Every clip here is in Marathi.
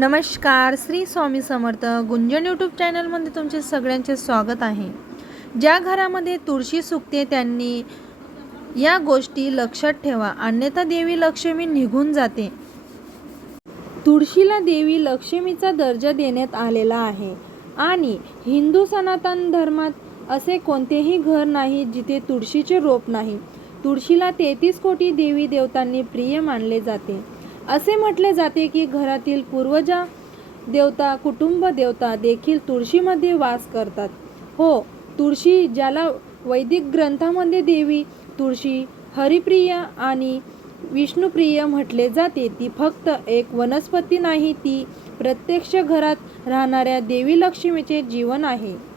नमस्कार, श्री स्वामी समर्थ. गुंजन यूट्यूब चॅनलमध्ये तुमचे सगळ्यांचे स्वागत आहे. ज्या घरामध्ये तुळशी सुकते त्यांनी या गोष्टी लक्षात ठेवा, अन्यथा देवी लक्ष्मी निघून जाते. तुळशीला देवी लक्ष्मीचा दर्जा देण्यात आलेला आहे आणि हिंदू सनातन धर्मात असे कोणतेही घर नाही जिथे तुळशीचे रोप नाही. तुळशीला 33 कोटी देवी देवतांनी प्रिय मानले जाते. असे म्हटले जाते की घरातील पूर्वजा देवता, कुटुंब देवता देखील तुळशीमध्ये वास करतात. हो, तुळशी, ज्याला वैदिक ग्रंथामध्ये देवी तुळशी, हरिप्रिय आणि विष्णुप्रिय म्हटले जाते, ती फक्त एक वनस्पती नाही, ती प्रत्यक्ष घरात राहणाऱ्या देवी लक्ष्मीचे जीवन आहे.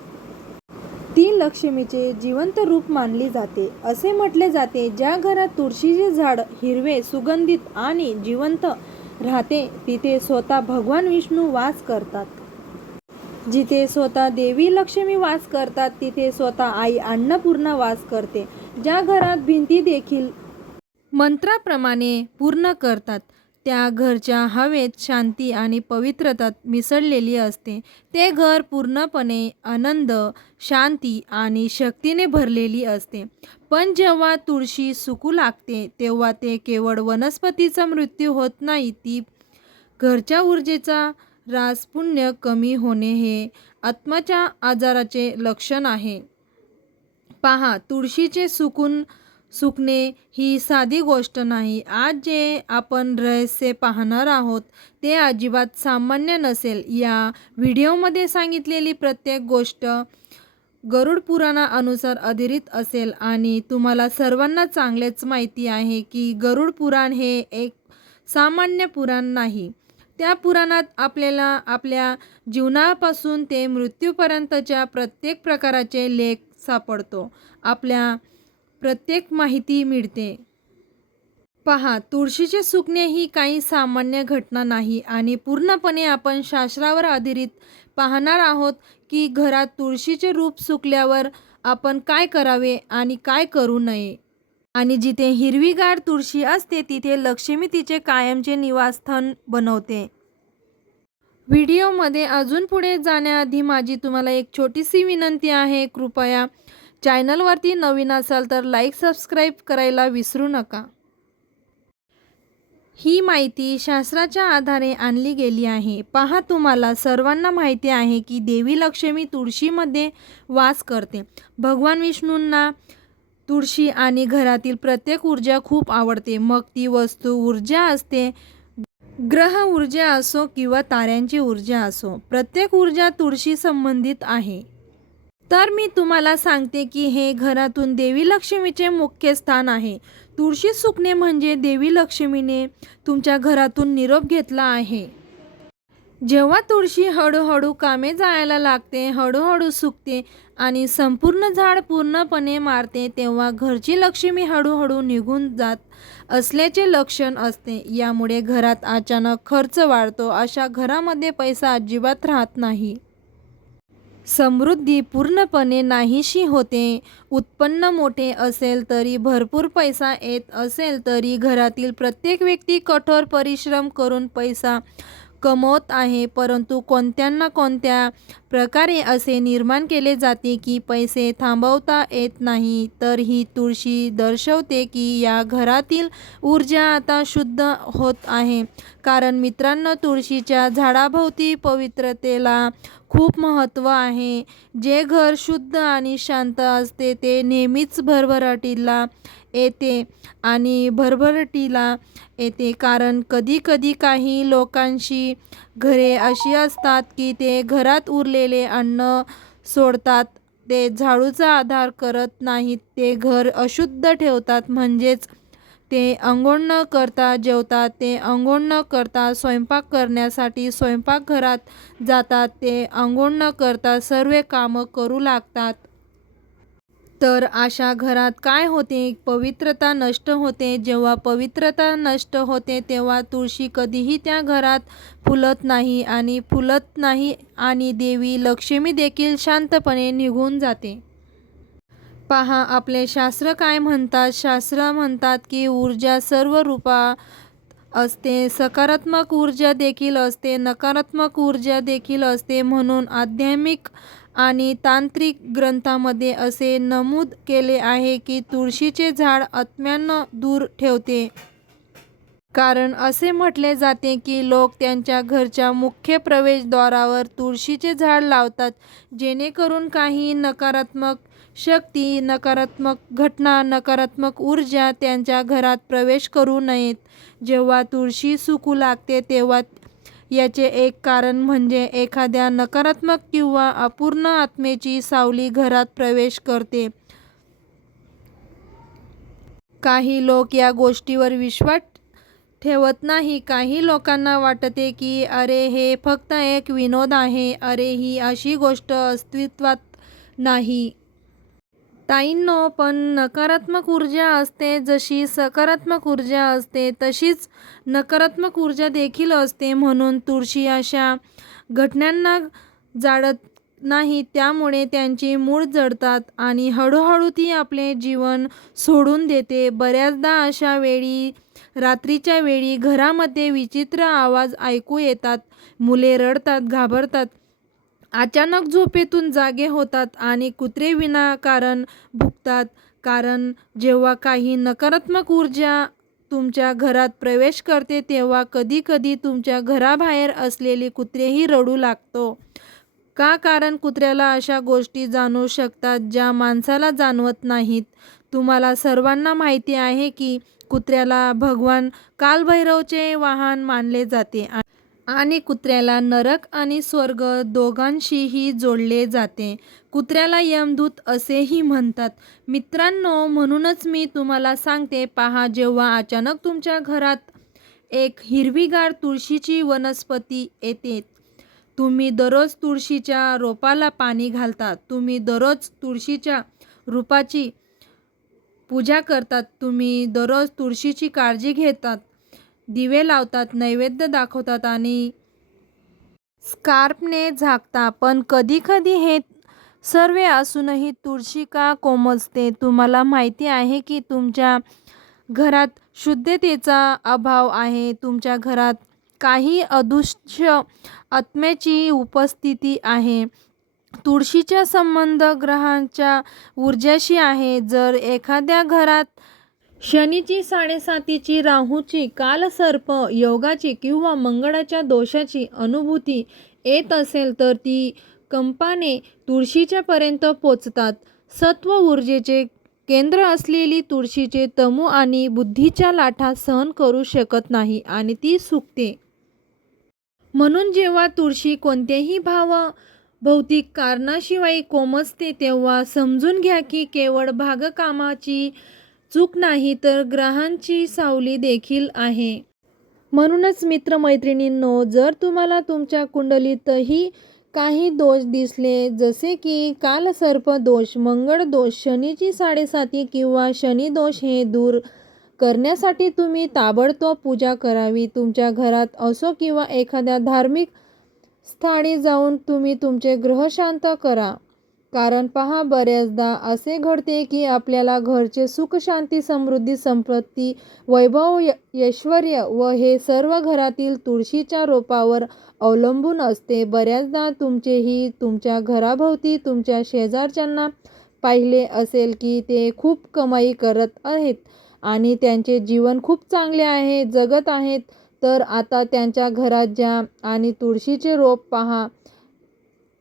ती लक्ष्मीचे जिवंत रूप मानली जाते. असे म्हटले जाते, ज्या घरात तुळशीचे झाड हिरवे, सुगंधित आणि जिवंत राहते तिथे स्वतः भगवान विष्णू वास करतात. जिथे स्वतः देवी लक्ष्मी वास करतात तिथे स्वतः आई अन्नपूर्णा वास करते. ज्या घरात भिंती देखील मंत्राप्रमाणे पूर्ण करतात त्या घरच्या हवेत शांती आणि पवित्रता मिसळलेली असते. ते घर पूर्णपणे आनंद, शांती आणि शक्तीने भरलेली असते. पण जेव्हा तुळशी सुकू लागते तेव्हा ते केवळ वनस्पतीचा मृत्यू होत नाही, ती घरच्या ऊर्जेचा ऱ्हास, पुण्य कमी होणे हे आत्म्याच्या आजाराचे लक्षण आहे. पहा, तुळशीचे सुकणे ही साधी गोष्ट नाही. आज जे आपण रहस्य पाहणार आहोत ते अजिबात सामान्य नसेल. या व्हिडिओमध्ये सांगितलेली प्रत्येक गोष्ट गरुड पुराणानुसार आधारित असेल आणि तुम्हाला सर्वांना चांगलेच माहिती आहे की गरुड पुराण हे एक सामान्य पुराण नाही. त्या पुराणात आपल्याला आपल्या जीवनापासून ते मृत्यूपर्यंतच्या प्रत्येक प्रकाराचे लेख सापडतो. आपल्या प्रत्येक माहिती मिळते. पहा, तुळशीचे सुकणे ही काही सामान्य घटना नाही आणि पूर्णपणे आपण शास्त्रावर आधारित पाहणार आहोत की घरात तुळशीचे रूप सुकल्यावर आपण काय करावे आणि काय करू नये. आणि जिथे हिरवीगार तुळशी असते तिथे लक्ष्मी तिचे कायमचे निवासस्थान बनवते. व्हिडिओमध्ये अजून पुढे जाण्याआधी माझी तुम्हाला एक छोटीशी विनंती आहे. कृपया चॅनलवरती नवीन असाल तर लाईक, सबस्क्राईब करायला विसरू नका. ही माहिती शास्त्राच्या आधारे आणली गेली आहे. पहा, तुम्हाला सर्वांना माहिती आहे की देवी लक्ष्मी तुळशीमध्ये वास करते. भगवान विष्णूंना तुळशी आणि घरातील प्रत्येक ऊर्जा खूप आवडते. मग ती वस्तू ऊर्जा असते, ग्रह ऊर्जा असो किंवा ताऱ्यांची ऊर्जा असो, प्रत्येक ऊर्जा तुळशी संबंधित आहे. तर मी तुम्हाला सांगते की हे घरातून देवी लक्ष्मीचे मुख्य स्थान आहे. तुळशी सुकणे म्हणजे देवी लक्ष्मीने तुमच्या घरातून निरोप घेतला आहे. जेव्हा तुळशी हळूहळू कामे जायला लागते, हळूहळू सुकते आणि संपूर्ण झाड पूर्णपणे मारते, तेव्हा घरची लक्ष्मी हळूहळू निघून जात असल्याचे लक्षण असते. यामुळे घरात अचानक खर्च वाढतो. अशा घरामध्ये पैसा अजिबात राहत नाही. समृद्धी पूर्णपणे नाहीशी होते. उत्पन्न मोठे असेल तरी, भरपूर पैसा येत असेल तरी घरातील प्रत्येक व्यक्ती कठोर परिश्रम करून पैसा कमवत आहे, परंतु कोणत्या ना कोणत्या प्रकारे असे निर्माण केले जाते की पैसे थांबवता येत नाही. तर ही तुळशी दर्शवते की या घरातील ऊर्जा आता शुद्ध होत आहे. कारण मित्रांनो, तुळशीच्या झाडाभोवती पवित्रतेला खूप महत्त्व आहे. जे घर शुद्ध आणि शांत असते ते नेहमीच भरभराटीला येते. कारण कधीकधी काही लोकांची घरे अशी असतात की ते घरात उरलेले अन्न सोडतात, ते झाडूचा आधार करत नाहीत, ते घर अशुद्ध ठेवतात. म्हणजेच ते अंघोळ न करता जेवतात, ते अंघोळ न करता स्वयंपाक करण्यासाठी स्वयंपाकघरात जातात, ते अंघोळ न करता सर्व कामं करू लागतात. तर अशा घरात काय होते? पवित्रता नष्ट होते. जेव्हा पवित्रता नष्ट होते तेव्हा तुळशी कधीही त्या घरात फुलत नाही आणि देवी लक्ष्मी देखील शांतपणे निघून जाते. पहा, आपले शास्त्र काय म्हणतात? शास्त्र म्हणतात की ऊर्जा सर्व रूपात असते, सकारात्मक ऊर्जा देखील असते, नकारात्मक ऊर्जा देखील असते. म्हणून आध्यात्मिक आणि तांत्रिक ग्रंथांमध्ये असे नमूद केले आहे की तुळशीचे झाड आत्म्यांना दूर ठेवते. कारण असे म्हटले जाते की लोक त्यांच्या घरच्या मुख्य प्रवेशद्वारावर तुळशीचे झाड लावतात, जेणेकरून काही नकारात्मक शक्ती, नकारात्मक घटना, नकारात्मक ऊर्जा त्यांच्या घरात प्रवेश करू नयेत. जेव्हा तुळशी सुकू लागते तेव्हा याचे एक कारण म्हणजे एखाद्या नकारात्मक किंवा अपूर्ण आत्मेची सावली घरात प्रवेश करते. काही लोक या गोष्टीवर विश्वास ठेवत नाही. काही लोकांना वाटते की अरे हे फक्त एक विनोद आहे, अरे ही अशी गोष्ट अस्तित्वात नाही. ताईंनो, पण नकारात्मक ऊर्जा असते जशी सकारात्मक ऊर्जा असते तशीच नकारात्मक ऊर्जा देखील असते. म्हणून तुळशी अशा घटनांना जाळत नाही, त्यामुळे त्यांची मूळ जळतात आणि हळूहळू ती आपले जीवन सोडून देते. बऱ्याचदा अशा वेळी, रात्रीच्या वेळी घरामध्ये विचित्र आवाज ऐकू येतात, मुले रडतात, घाबरतात, अचानक झोपेतून जागे होतात आणि कुत्रे विनाकारण भुंकतात. कारण जेव्हा काही नकारात्मक ऊर्जा तुमच्या घरात प्रवेश करते तेव्हा कधीकधी तुमच्या घराबाहेर असलेले कुत्रेही रडू लागतो. का? कारण कुत्र्याला अशा गोष्टी जाणवू शकतात ज्या माणसाला जाणवत नाहीत. तुम्हाला सर्वांना माहिती आहे की कुत्र्याला भगवान कालभैरवचे वाहन मानले जाते आणि कुत्र्याला नरक आणि स्वर्ग दोघांशीही जोडले जाते. कुत्र्याला यमदूत असेही म्हणतात. मित्रांनो, म्हणूनच मी तुम्हाला सांगते, पहा, जेव्हा अचानक तुमच्या घरात एक हिरवीगार तुळशीची वनस्पती येते, तुम्ही दररोज तुळशीच्या रोपाला पाणी घालता, तुम्ही दररोज तुळशीच्या रूपाची पूजा करतात, तुम्ही दररोज तुळशीची काळजी घेतात, दिवे लावतात, नैवेद्य दाखवतात आणि स्कार्फने झाकता. पण कधीकधी हे सर्व असूनही तुळशी का कोमेजते? तुम्हाला माहिती आहे की तुमच्या घरात शुद्धतेचा अभाव आहे. तुमच्या घरात काही अदृश्य आत्म्याची उपस्थिती आहे. तुळशीचा संबंध ग्रहांच्या ऊर्जाशी आहे. जर एखाद्या घरात शनीची, 7.5ची, राहूची, कालसर्प योगाची किंवा मंगळाच्या दोषाची अनुभूती येत असेल तर ती कंपाने तुळशीच्या पर्यंत पोचतात. सत्व ऊर्जेचे केंद्र असलेली तुळशीचे तमू आणि बुद्धीच्या लाटा सहन करू शकत नाही आणि ती सुकते. म्हणून जेव्हा तुळशी कोणत्याही भौतिक कारणाशिवाय कोमेजते तेव्हा समजून घ्या की केवळ भागकामाची चूक नाही तर ग्रहांची सावली देखील आहे. म्हणूनच मित्रमैत्रिणींनो, जर तुम्हाला तुमच्या कुंडलीतही काही दोष दिसले, जसे की कालसर्प दोष, मंगळ दोष, शनीची 7.5 किंवा शनी दोष, हे दूर करण्यासाठी तुम्ही ताबडतोब पूजा करावी. तुमच्या घरात असो किंवा एखाद्या धार्मिक स्थळी जाऊन तुम्ही तुमचे ग्रह शांत करा. कारण पहा, बऱ्याचदा असे घडते की आपल्याला घरचे सुख, शांती, समृद्धी, संपत्ती, वैभव, ऐश्वर्य व हे सर्व घरातील तुळशीच्या रोपावर अवलंबून असते. बऱ्याचदा तुमचेही तुमच्या घराभोवती तुमच्या शेजारच्यांना पाहिले असेल की ते खूप कमाई करत आहेत आणि त्यांचे जीवन खूप चांगले आहे, जगत आहेत. तर आता त्यांच्या घरात ज्या आणि तुळशीचे रोप पहा,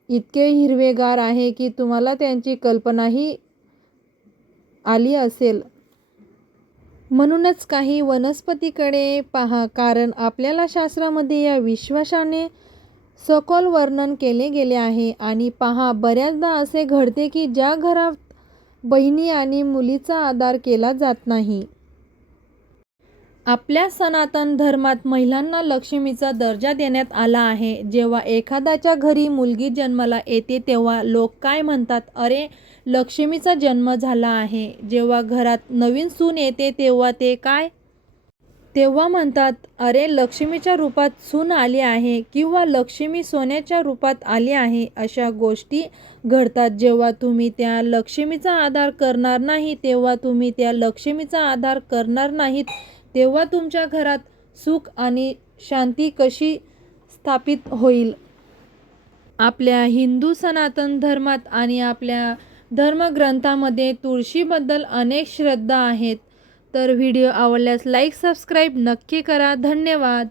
इतके हिरवेगार आहे की तुम्हाला त्यांची कल्पनाही आली असेल. म्हणूनच काही वनस्पतीकडे पहा, कारण आपल्या शास्त्रामध्ये या विश्वासाने सखोल वर्णन केले गेले आहे. आणि पहा, बऱ्याचदा असे घडते की ज्या घरात बहिणी आणि मुलीचा आदर केला जात नाही. आपल्या सनातन धर्मात महिलांना लक्ष्मीचा दर्जा देण्यात आला आहे. जेव्हा एखाद्याच्या घरी मुलगी जन्माला येते तेव्हा लोक काय म्हणतात? अरे, लक्ष्मीचा जन्म झाला आहे. जेव्हा घरात नवीन सून येते तेव्हा ते काय? तेव्हा म्हणतात, अरे, लक्ष्मीच्या रूपात सून आली आहे किंवा लक्ष्मी सोन्याच्या रूपात आली आहे. अशा गोष्टी घडतात. जेव्हा तुम्ही त्या लक्ष्मीचा आदर करणार नाही तेव्हा तुमच्या घरात सुख आणि शांती कशी स्थापित होईल. आपल्या हिंदू सनातन धर्मात आणि आपल्या धर्मग्रंथामध्ये तुळशीबद्दल अनेक श्रद्धा आहेत. तर व्हिडिओ आवडल्यास लाईक सबस्क्राईब नक्की करा. धन्यवाद.